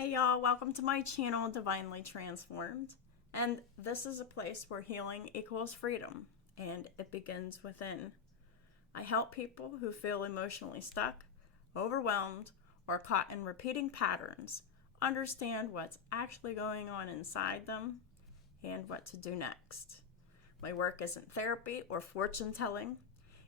Hey y'all, welcome to my channel, Divinely Transformed. And this is a place where healing equals freedom, and it begins within. I help people who feel emotionally stuck, overwhelmed, or caught in repeating patterns understand what's actually going on inside them and what to do next. My work isn't therapy or fortune telling,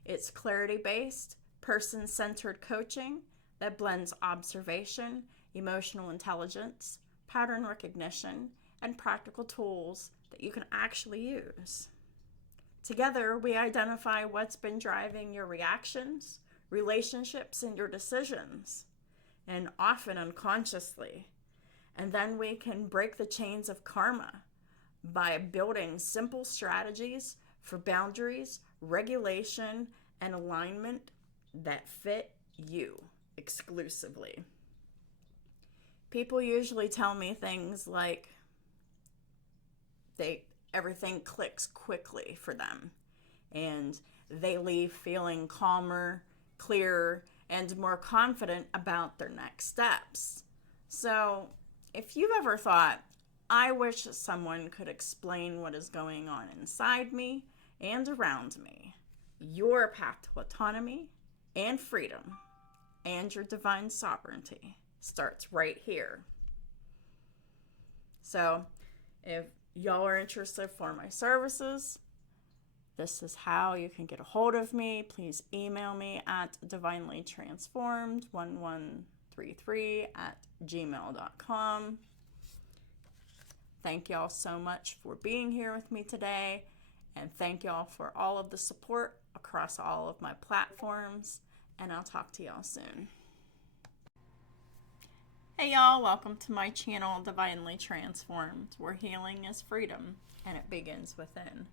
it's clarity based, person centered coaching that blends observation, emotional intelligence, pattern recognition, and practical tools that you can actually use. Together, we identify what's been driving your reactions, relationships, and your decisions, and often unconsciously. And then we can break the chains of karma by building simple strategies for boundaries, regulation, and alignment that fit you exclusively. People usually tell me things like everything clicks quickly for them and they leave feeling calmer, clearer, and more confident about their next steps. So, if you've ever thought, I wish someone could explain what is going on inside me and around me, your path to autonomy and freedom and your divine sovereignty starts right here. So, if y'all are interested for my services, this is how you can get a hold of me. Please email me at divinelytransformed1133@gmail.com. Thank y'all so much for being here with me today, and thank y'all for all of the support across all of my platforms, and I'll talk to y'all soon. Hey y'all, welcome to my channel, Divinely Transformed, where healing is freedom and it begins within.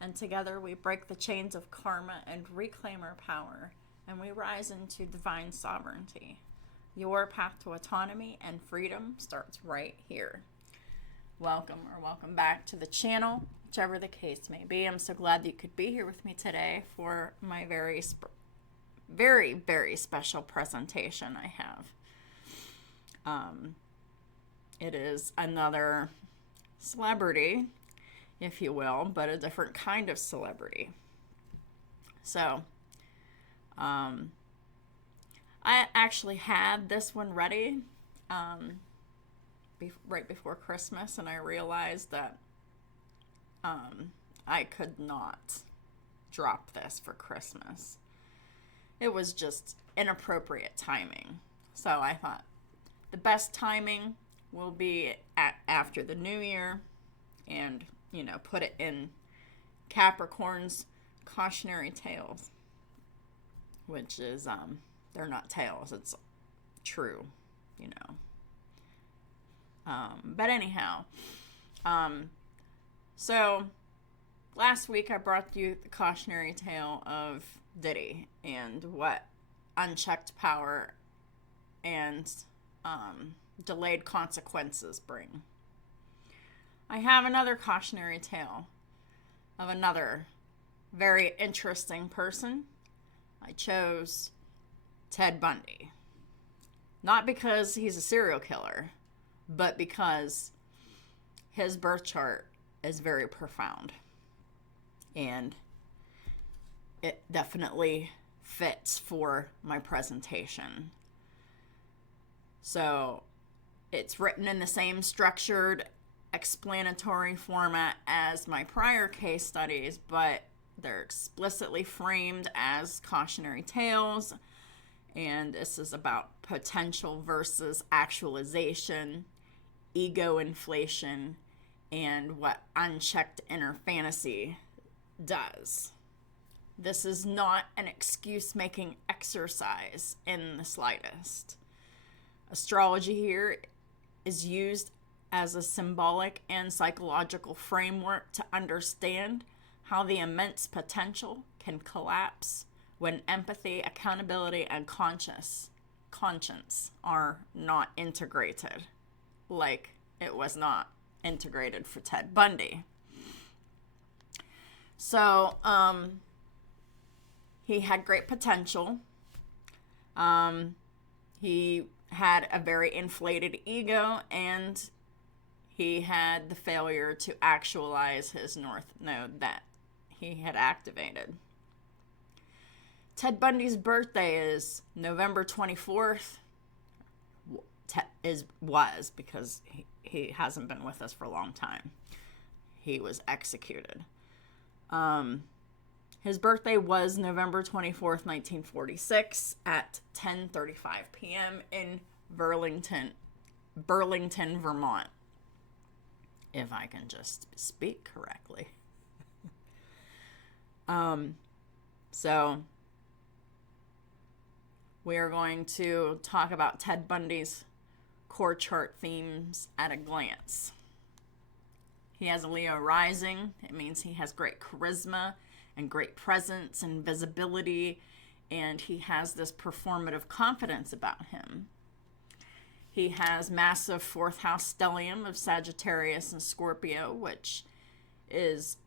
And together we break the chains of karma and reclaim our power, and we rise into divine sovereignty. Your path to autonomy and freedom starts right here. Welcome back to the channel, whichever the case may be. I'm so glad that you could be here with me today for my very special presentation I have. It is another celebrity, if you will, but a different kind of celebrity. So, I actually had this one ready right before Christmas, and I realized that I could not drop this for Christmas. It was just inappropriate timing. So I thought the best timing will be after the new year, and put it in Capricorn's cautionary tales, which is they're not tales, it's true, but anyhow, so last week I brought you the cautionary tale of Diddy and what unchecked power and delayed consequences bring. I have another cautionary tale of another very interesting person. I chose Ted Bundy. Not because he's a serial killer, but because his birth chart is very profound. And it definitely fits for my presentation. So it's written in the same structured explanatory format as my prior case studies, but they're explicitly framed as cautionary tales, and this is about potential versus actualization, ego inflation, and what unchecked inner fantasy does. This is not an excuse-making exercise in the slightest. Astrology here is used as a symbolic and psychological framework to understand how the immense potential can collapse when empathy, accountability, and conscience are not integrated, like it was not integrated for Ted Bundy. So, he had great potential. He had a very inflated ego, and he had the failure to actualize his North Node that he had activated. Ted Bundy's birthday is November 24th. Was because he hasn't been with us for a long time. He was executed. His birthday was November 24th, 1946 at 10:35 p.m. in Burlington, Vermont. If I can just speak correctly. So we are going to talk about Ted Bundy's core chart themes at a glance. He has a Leo rising. It means he has great charisma and great presence and visibility, and he has this performative confidence about him. He has massive fourth house stellium of Sagittarius and Scorpio, which is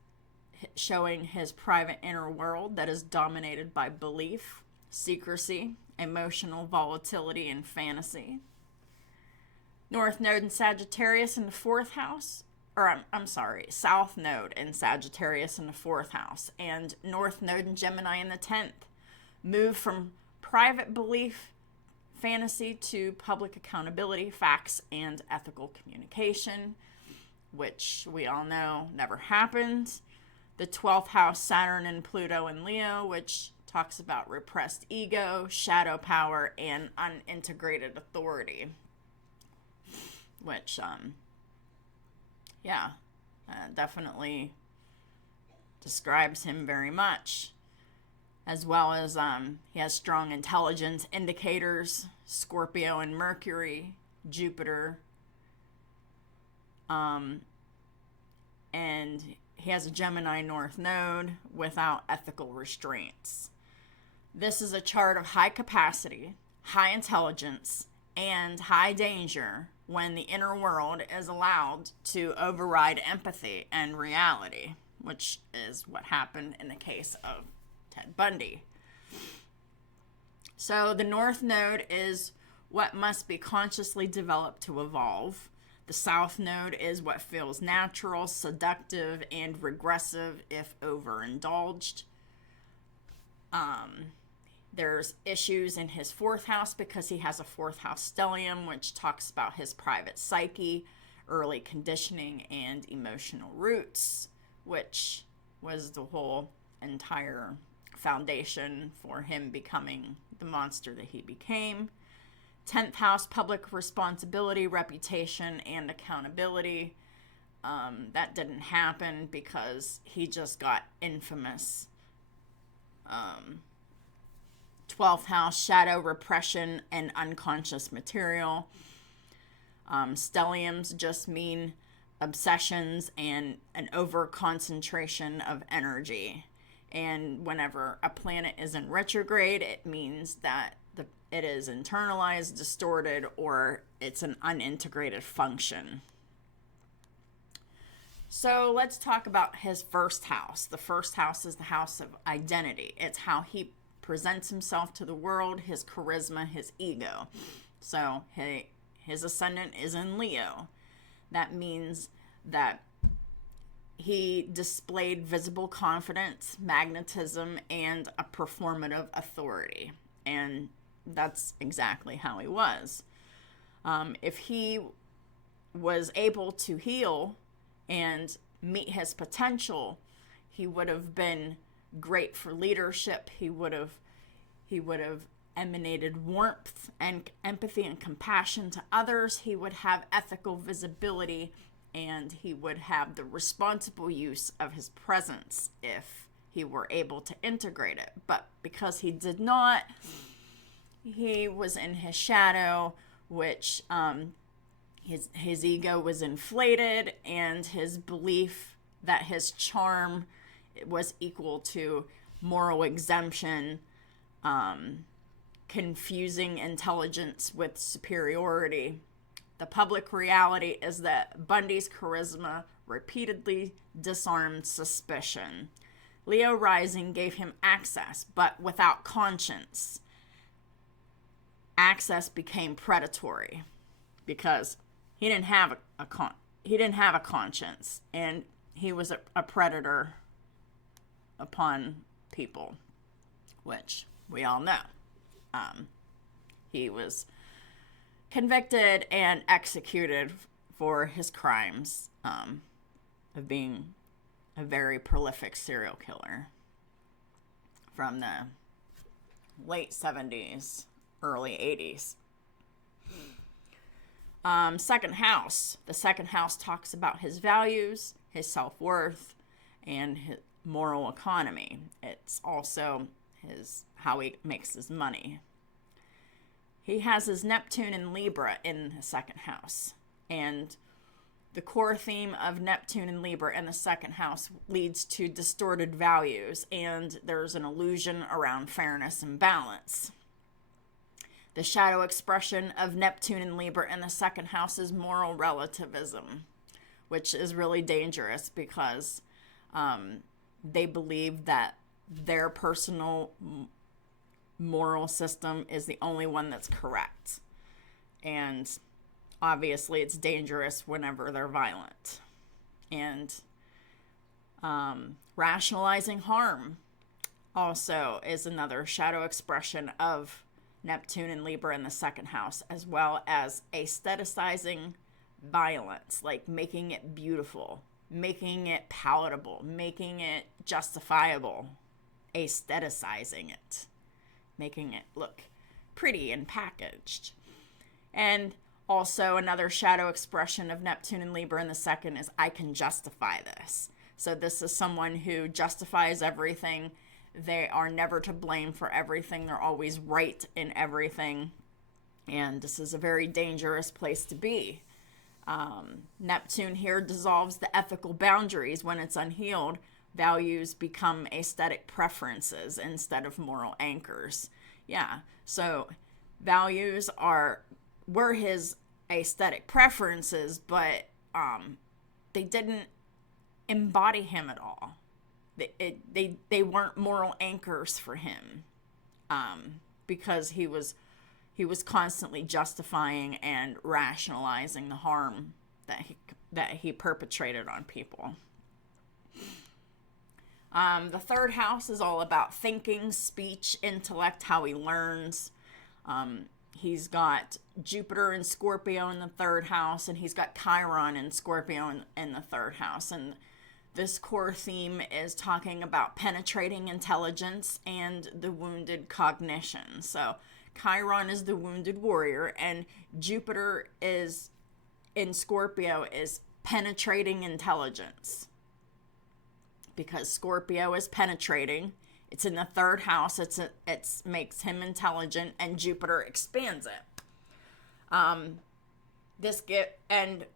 showing his private inner world that is dominated by belief, secrecy, emotional volatility, and fantasy. North Node in Sagittarius in the fourth house, South Node in Sagittarius in the fourth house, and North Node in Gemini in the 10th. Move from private belief, fantasy to public accountability, facts, and ethical communication, which we all know never happened. The 12th house, Saturn and Pluto in Leo, which talks about repressed ego, shadow power, and unintegrated authority. Which, definitely describes him very much. As well as he has strong intelligence indicators, Scorpio and Mercury, Jupiter. And he has a Gemini North Node without ethical restraints. This is a chart of high capacity, high intelligence, and high danger when the inner world is allowed to override empathy and reality, which is what happened in the case of Ted Bundy. So the North Node is what must be consciously developed to evolve. The South Node is what feels natural, seductive, and regressive if overindulged. There's issues in his fourth house because he has a fourth house stellium, which talks about his private psyche, early conditioning, and emotional roots, which was the whole entire foundation for him becoming the monster that he became. 10th house, public responsibility, reputation, and accountability. That didn't happen because he just got infamous. 12th house, shadow, repression, and unconscious material. Stelliums just mean obsessions and an over-concentration of energy. And whenever a planet is in retrograde, it means that it is internalized, distorted, or it's an unintegrated function. So let's talk about his first house. The first house is the house of identity. It's how he presents himself to the world, his charisma, his ego. So his ascendant is in Leo. That means that he displayed visible confidence, magnetism, and a performative authority. And that's exactly how he was. If he was able to heal and meet his potential, he would have been great for leadership. He would have emanated warmth and empathy and compassion to others. He would have ethical visibility, and he would have the responsible use of his presence if he were able to integrate it. But because he did not, he was in his shadow, which his ego was inflated, and his belief that his charm was equal to moral exemption, confusing intelligence with superiority. The public reality is that Bundy's charisma repeatedly disarmed suspicion. Leo rising gave him access, but without conscience. access became predatory because he didn't have he didn't have a conscience, and he was a predator upon people, which we all know. He was convicted and executed for his crimes of being a very prolific serial killer from the late 70s, early 80s. Second house. The second house talks about his values, his self-worth, and his moral economy. It's also how he makes his money. He has his Neptune and Libra in the second house. And the core theme of Neptune and Libra in the second house leads to distorted values, and there's an illusion around fairness and balance. The shadow expression of Neptune and Libra in the second house is moral relativism, which is really dangerous because they believe that their personal moral system is the only one that's correct. And obviously it's dangerous whenever they're violent. And rationalizing harm also is another shadow expression of Neptune and Libra in the second house, as well as aestheticizing violence, like making it beautiful, making it palatable, making it justifiable, aestheticizing it, making it look pretty and packaged. And also another shadow expression of Neptune and Libra in the second is I can justify this. So this is someone who justifies everything. They are never to blame for everything. They're always right in everything. And this is a very dangerous place to be. Neptune here dissolves the ethical boundaries. When it's unhealed, values become aesthetic preferences instead of moral anchors. Yeah, so values were his aesthetic preferences, but they didn't embody him at all. They weren't moral anchors for him, because he was constantly justifying and rationalizing the harm that he perpetrated on people. The third house is all about thinking, speech, intellect, how he learns. He's got Jupiter and Scorpio in the third house, and he's got Chiron and Scorpio in the third house. And this core theme is talking about penetrating intelligence and the wounded cognition. So Chiron is the wounded warrior, and Jupiter is in Scorpio is penetrating intelligence. Because Scorpio is penetrating, it's in the third house, it makes him intelligent, and Jupiter expands it. And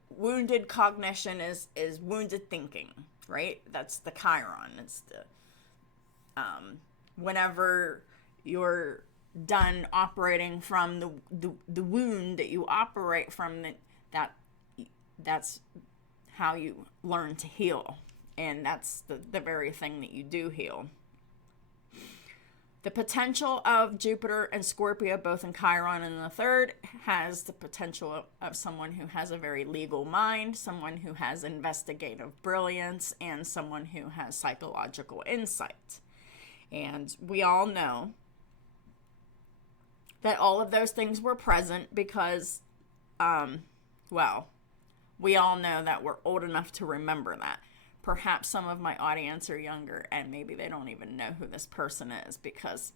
wounded cognition is wounded thinking, right? That's the Chiron. It's the whenever you're done operating from the wound that you operate from, that's how you learn to heal, and that's the very thing that you do heal. The potential of Jupiter and Scorpio, both in Chiron and in the third, has the potential of someone who has a very legal mind, someone who has investigative brilliance, and someone who has psychological insight. And we all know that all of those things were present because, we all know that we're old enough to remember that. Perhaps some of my audience are younger and maybe they don't even know who this person is because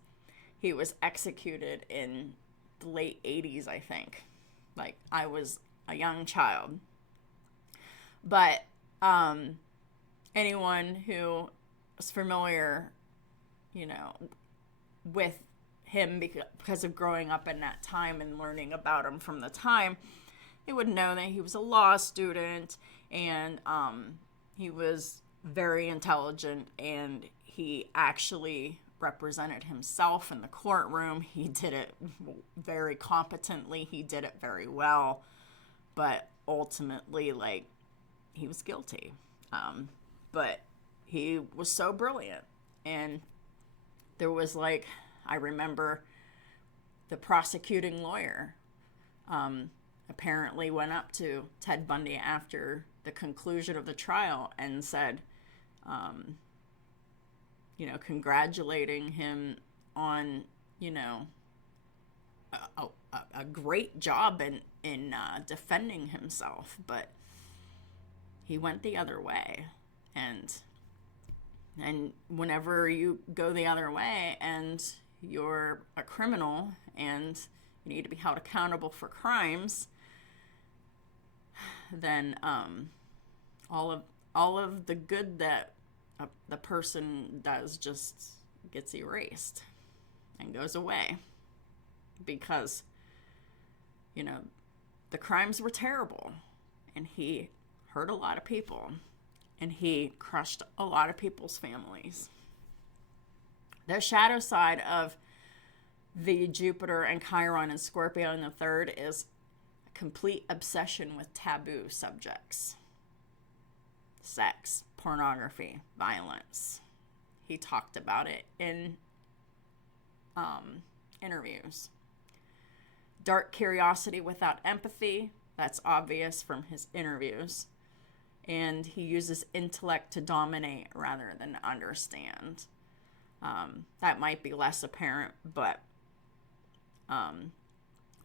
he was executed in the late 80s, I think. Like, I was a young child. But anyone who is familiar, with him because of growing up in that time and learning about him from the time, they would know that he was a law student and he was very intelligent, and he actually represented himself in the courtroom. He did it very competently. He did it very well. But ultimately, he was guilty. But he was so brilliant. And there was, I remember the prosecuting lawyer apparently went up to Ted Bundy after the conclusion of the trial and said, congratulating him on, a great job in defending himself, but he went the other way. And whenever you go the other way and you're a criminal and you need to be held accountable for crimes, then all of the good that the person does just gets erased and goes away, because the crimes were terrible and he hurt a lot of people and he crushed a lot of people's families. The shadow side of the Jupiter and Chiron and Scorpio in the third is a complete obsession with taboo subjects: sex, pornography, violence. He talked about it in interviews. Dark curiosity without empathy. That's obvious from his interviews. And he uses intellect to dominate rather than understand. That might be less apparent, but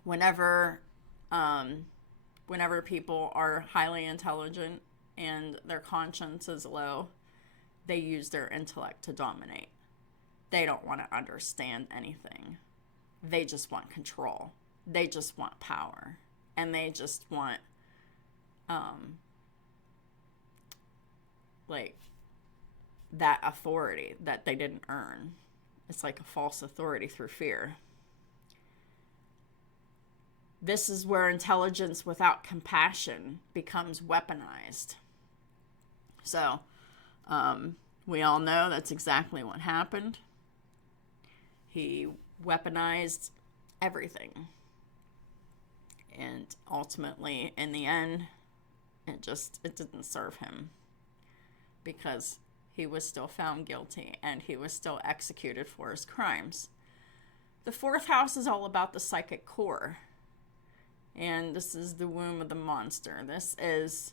whenever people are highly intelligent and their conscience is low, they use their intellect to dominate. They don't want to understand anything. They just want control. They just want power. And they just want, that authority that they didn't earn. It's like a false authority through fear. This is where intelligence without compassion becomes weaponized. So, we all know that's exactly what happened. He weaponized everything. And ultimately, in the end, it didn't serve him, because he was still found guilty and he was still executed for his crimes. The fourth house is all about the psychic core. And this is the womb of the monster. This is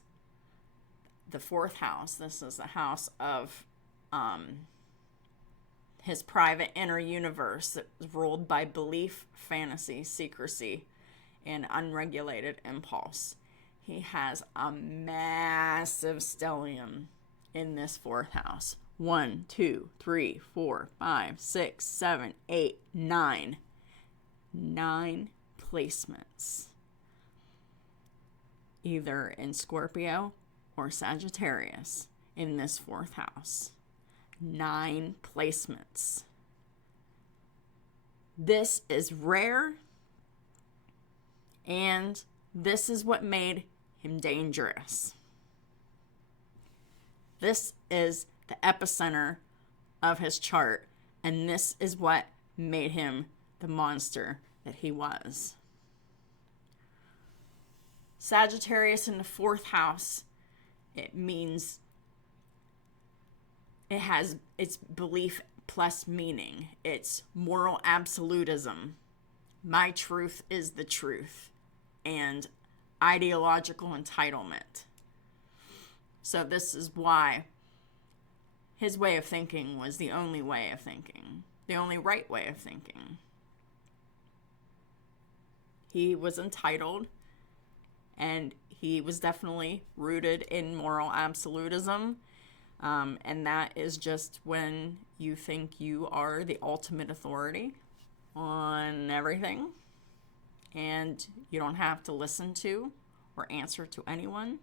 the fourth house. This is the house of his private inner universe that is ruled by belief, fantasy, secrecy, and unregulated impulse. He has a massive stellium in this fourth house. 1, 2, 3, 4, 5, 6, 7, 8, 9. 9 placements. Either in Scorpio or Sagittarius in this fourth house. 9 placements. This is rare, and this is what made him dangerous. This is the epicenter of his chart, and this is what made him the monster that he was. Sagittarius in the fourth house, it means it's belief plus meaning. It's moral absolutism. My truth is the truth. And ideological entitlement. So this is why his way of thinking was the only way of thinking. The only right way of thinking. He was entitled, and he was definitely rooted in moral absolutism. And that is just when you think you are the ultimate authority on everything, and you don't have to listen to or answer to anyone.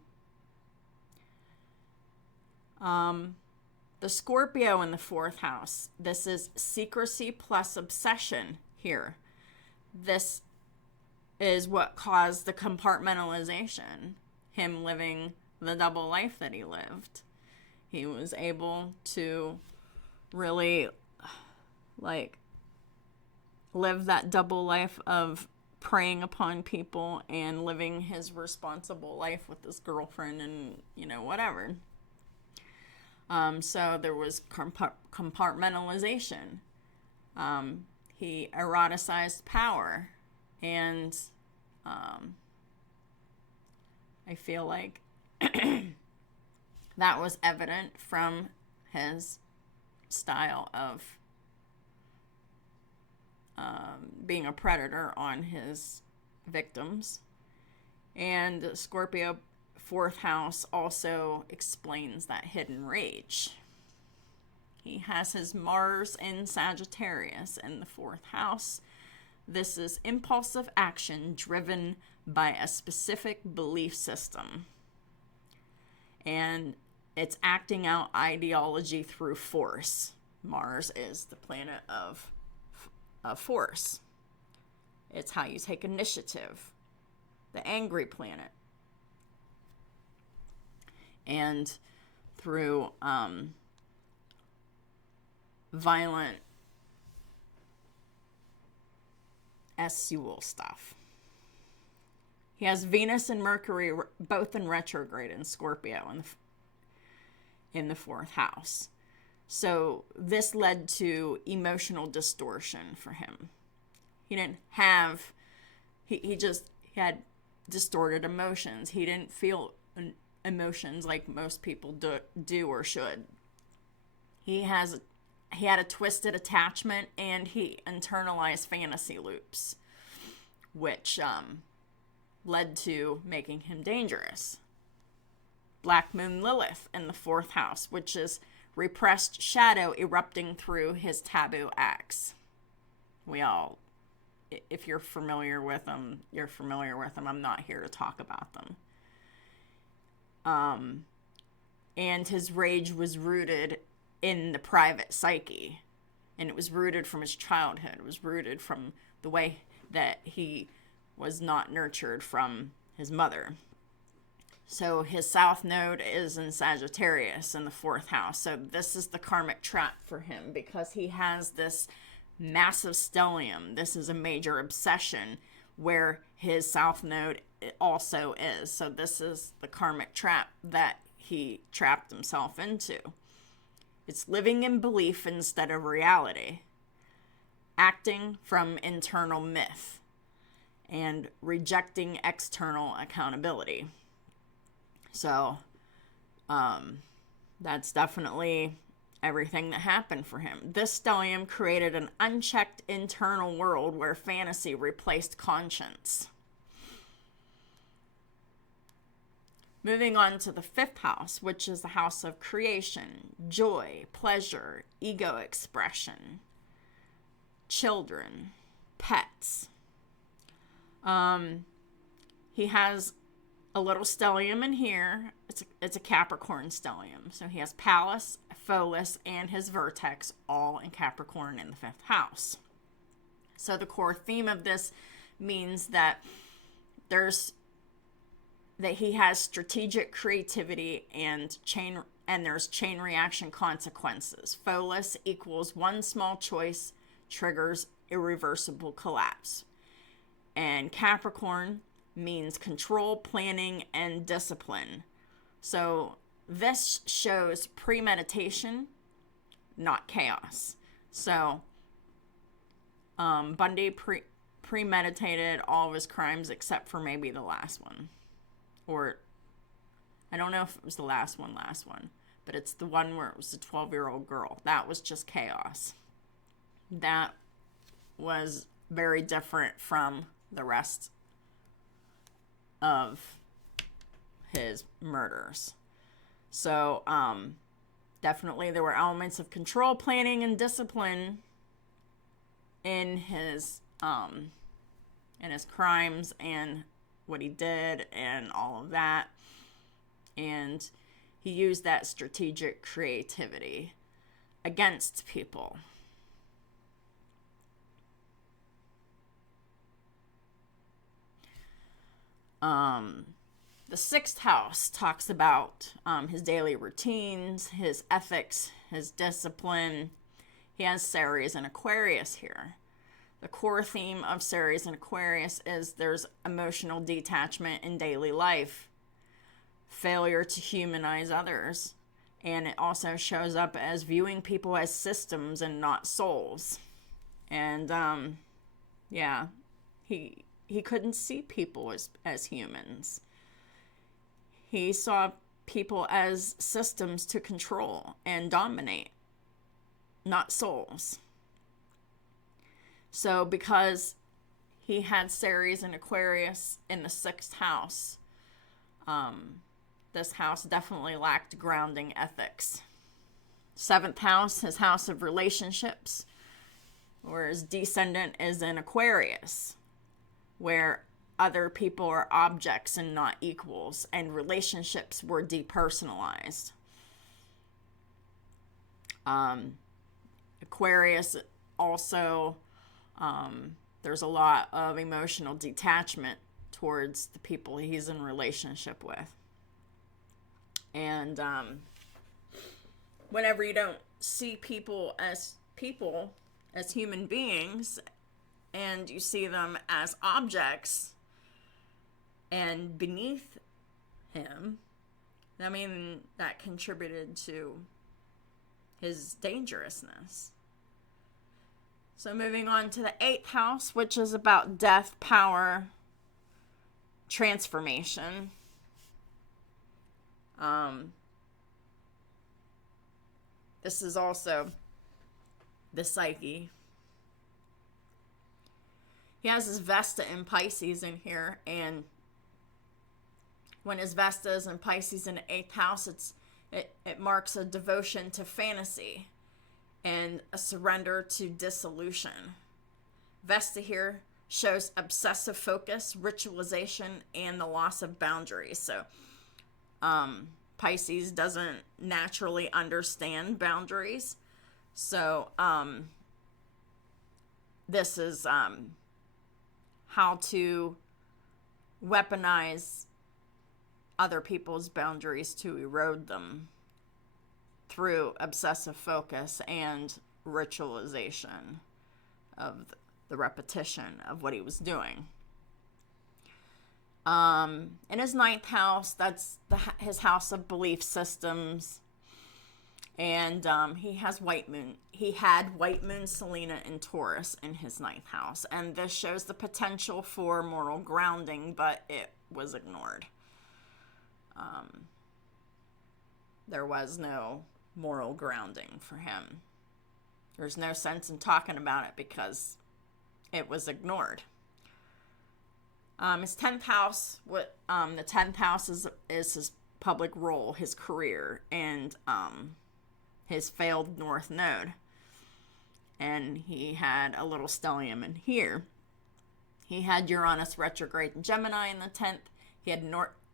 The Scorpio in the fourth house, this is secrecy plus obsession here. This is what caused the compartmentalization, him living the double life that he lived. He was able to really, live that double life of preying upon people and living his responsible life with his girlfriend and, whatever. So there was compartmentalization. he eroticized power. And I feel like that was evident from his style of being a predator on his victims. And Scorpio 4th house also explains that hidden rage. He has his Mars in Sagittarius in the 4th house. This is impulsive action driven by a specific belief system. And it's acting out ideology through force. Mars is the planet of force. It's how you take initiative. The angry planet. And through violent sexual stuff. He has Venus and Mercury both in retrograde in Scorpio in the 4th house. So this led to emotional distortion for him. He didn't have, he had distorted emotions. He didn't feel emotions like most people do or should. He had a twisted attachment, and he internalized fantasy loops, which led to making him dangerous. Black Moon Lilith in the 4th house, which is repressed shadow erupting through his taboo acts. If you're familiar with them, you're familiar with them. I'm not here to talk about them. And his rage was rooted in the private psyche, and it was rooted from his childhood. It was rooted from the way that he was not nurtured from his mother. So his south node is in Sagittarius in the 4th house. So this is the karmic trap for him, because he has this massive stellium. This is a major obsession where his south node also is. So this is the karmic trap that he trapped himself into. It's living in belief instead of reality, acting from internal myth, and rejecting external accountability. So that's definitely everything that happened for him. This stellium created an unchecked internal world where fantasy replaced conscience. Moving on to the 5th house, which is the house of creation, joy, pleasure, ego expression, children, pets. He has a little stellium in here. It's a Capricorn stellium. So he has Pallas, Pholus, and his vertex all in Capricorn in the 5th house. So the core theme of this means that he has strategic creativity and there's chain reaction consequences. Pholus equals one small choice triggers irreversible collapse. And Capricorn means control, planning, and discipline. So this shows premeditation, not chaos. So Bundy premeditated all of his crimes except for maybe the last one. Or I don't know if it was the last one, but it's the one where it was a 12-year-old girl. That was just chaos. That was very different from the rest of his murders. So definitely there were elements of control, planning, and discipline in his crimes and what he did and all of that. And he used that strategic creativity against people. The 6th house talks about his daily routines, his ethics, his discipline. He has Ceres and Aquarius here. The core theme of Ceres and Aquarius is there's emotional detachment in daily life, failure to humanize others, and it also shows up as viewing people as systems and not souls. And yeah, he couldn't see people as humans. He saw people as systems to control and dominate, not souls. So because he had Ceres and Aquarius in the 6th house, this house definitely lacked grounding ethics. 7th house, his house of relationships, where his descendant is in Aquarius, where other people are objects and not equals, and relationships were depersonalized. Aquarius also, there's a lot of emotional detachment towards the people he's in relationship with. And whenever you don't see people, as human beings, and you see them as objects and beneath him, I mean, that contributed to his dangerousness. So moving on to the 8th house, which is about death, power, transformation. This is also the psyche. He has his Vesta in Pisces in here, and when his Vesta is in Pisces in the 8th house, it marks a devotion to fantasy and a surrender to dissolution. Vesta here shows obsessive focus, ritualization, and the loss of boundaries. So Pisces doesn't naturally understand boundaries. So this is how to weaponize other people's boundaries to erode them through obsessive focus and ritualization of the repetition of what he was doing. In his 9th house, that's his house of belief systems. And he has white moon. He had white moon Selena in Taurus in his 9th house. And this shows the potential for moral grounding, but it was ignored. There was no moral grounding for him. There's no sense in talking about it because it was ignored. His 10th house, the 10th house is his public role, his career, and his failed North Node. And he had a little stellium in here. He had Uranus retrograde in Gemini in the 10th. He had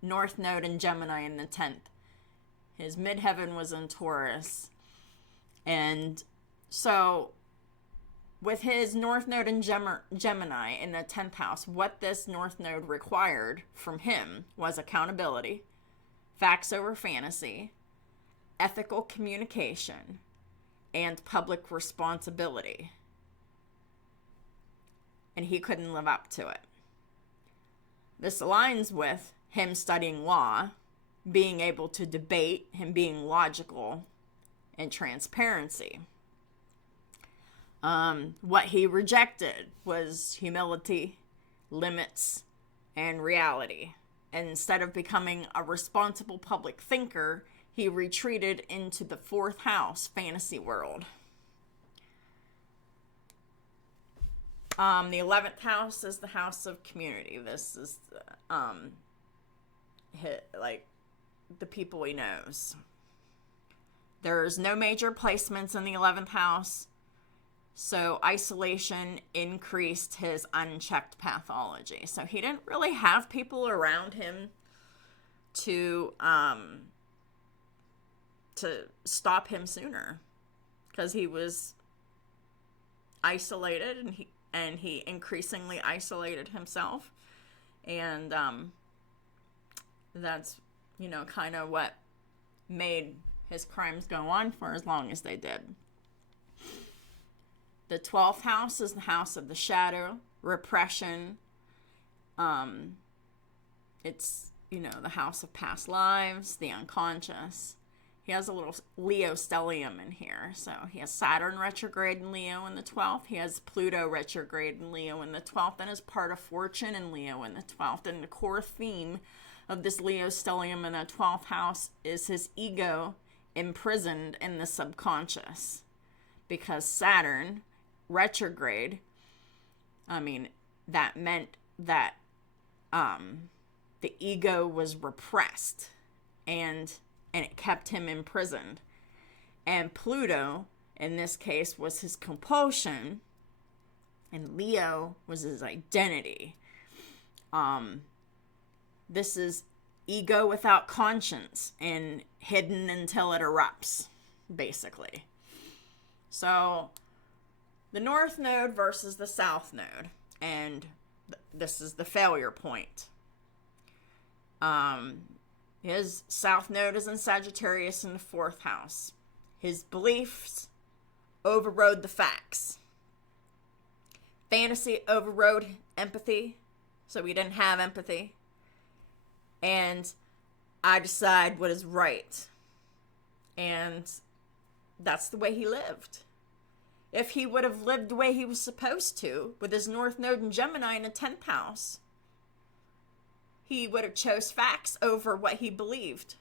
North Node in Gemini in the 10th. His midheaven was in Taurus. And so with his North Node in Gemini in the 10th house, what this North Node required from him was accountability, facts over fantasy, ethical communication, and public responsibility. And he couldn't live up to it. This aligns with him studying law, being able to debate, him being logical, and transparency. What he rejected was humility, limits, and reality. And instead of becoming a responsible public thinker, he retreated into the 4th house fantasy world. The 11th house is the house of community. This is the people he knows. There's no major placements in the 11th house, so isolation increased his unchecked pathology. So he didn't really have people around him to stop him sooner, because he was isolated, and he increasingly isolated himself, and that's kind of what made his crimes go on for as long as they did. The 12th house is the house of the shadow, repression. It's the house of past lives, the unconscious. he has a little Leo stellium in here. So he has Saturn retrograde in Leo in the 12th. He has Pluto retrograde in Leo in the 12th, and is part of fortune in Leo in the 12th. And the core theme of this Leo stellium in the 12th house is his ego imprisoned in the subconscious. Because Saturn retrograde, that meant that the ego was repressed and it kept him imprisoned. And Pluto, in this case, was his compulsion, and Leo was his identity. This is ego without conscience and hidden until it erupts, basically. So, the North Node versus the South Node, and this is the failure point. His South Node is in Sagittarius in the 4th house. His beliefs overrode the facts. Fantasy overrode empathy, so he didn't have empathy. And I decide what is right. And that's the way he lived. If he would have lived the way he was supposed to, with his North Node in Gemini in the 10th house, he would have chose facts over what he believed.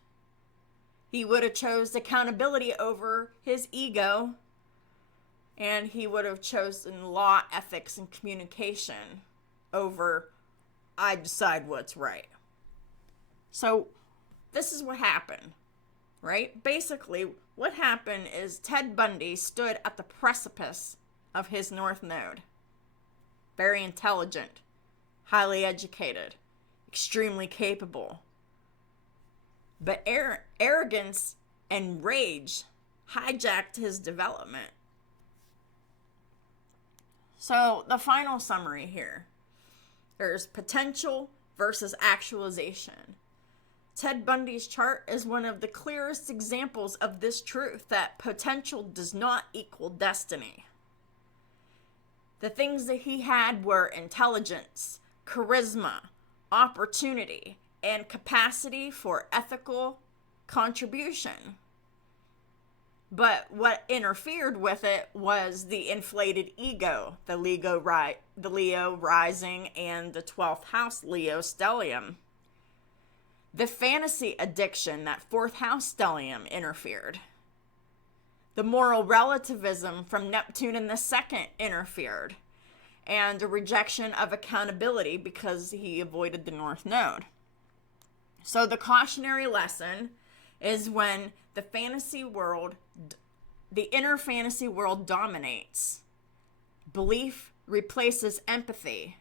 He would have chose accountability over his ego. And he would have chosen law, ethics, and communication over, I decide what's right. So this is what happened, right? Basically, what happened is Ted Bundy stood at the precipice of his North Node. Very intelligent, highly educated, extremely capable. But arrogance and rage hijacked his development. So the final summary here. There's potential versus actualization. Ted Bundy's chart is one of the clearest examples of this truth, that potential does not equal destiny. The things that he had were intelligence, charisma, opportunity, and capacity for ethical contribution. But what interfered with it was the inflated ego, the Leo rising, and the 12th house Leo stellium. The fantasy addiction, that 4th house stellium, interfered. The moral relativism from Neptune in the 2nd interfered. And a rejection of accountability because he avoided the North Node. So the cautionary lesson is when the inner fantasy world dominates, belief replaces empathy.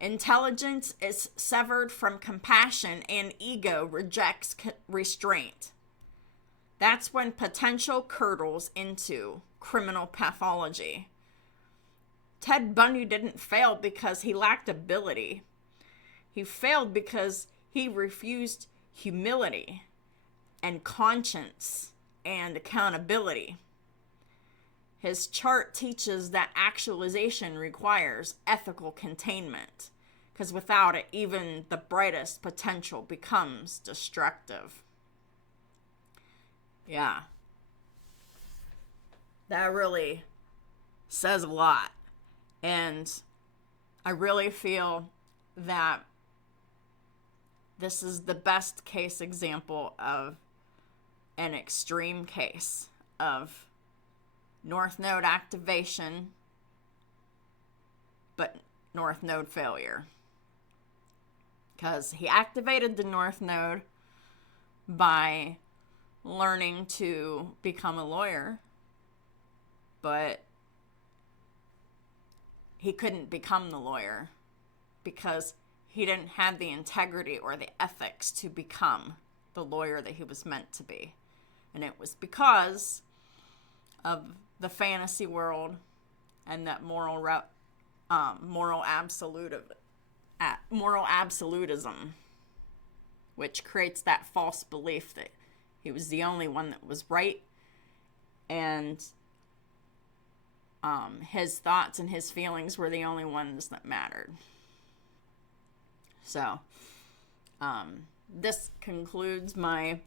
Intelligence is severed from compassion, and ego rejects restraint. That's when potential curdles into criminal pathology. Ted Bundy didn't fail because he lacked ability. He failed because he refused humility and conscience and accountability. His chart teaches that actualization requires ethical containment, because without it, even the brightest potential becomes destructive. Yeah. That really says a lot. And I really feel that this is the best case example of an extreme case of North Node activation, but North Node failure. Because he activated the North Node by learning to become a lawyer, but he couldn't become the lawyer because he didn't have the integrity or the ethics to become the lawyer that he was meant to be. And it was because of the fantasy world and that moral absolutism, which creates that false belief that he was the only one that was right, and his thoughts and his feelings were the only ones that mattered. So, this concludes my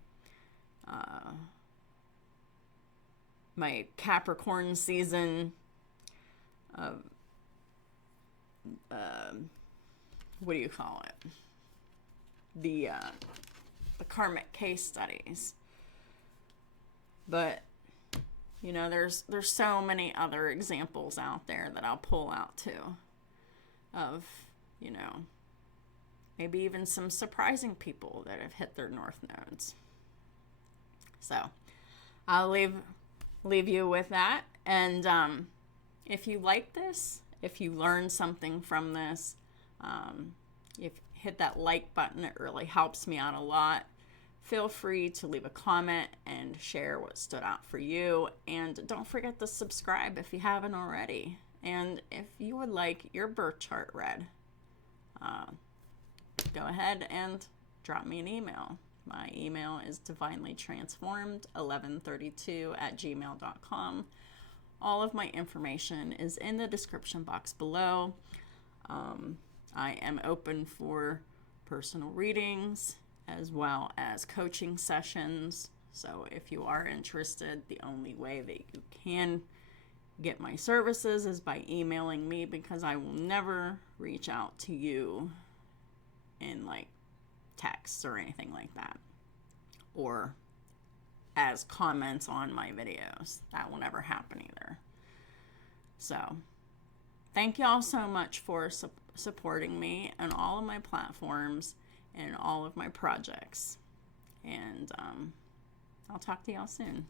my Capricorn season of, what do you call it? The karmic case studies. But, you know, there's so many other examples out there that I'll pull out too of, you know, maybe even some surprising people that have hit their north nodes. So I'll leave you with that. And if you like this, if you learned something from this, if hit that like button, it really helps me out a lot. Feel free to leave a comment and share what stood out for you. And don't forget to subscribe if you haven't already. And if you would like your birth chart read, go ahead and drop me an email. My email is divinelytransformed1132@gmail.com. All of my information is in the description box below. I am open for personal readings as well as coaching sessions. So if you are interested, the only way that you can get my services is by emailing me, because I will never reach out to you in like texts or anything like that, or as comments on my videos. That will never happen either. So thank y'all so much for supporting me on all of my platforms and all of my projects. And I'll talk to y'all soon.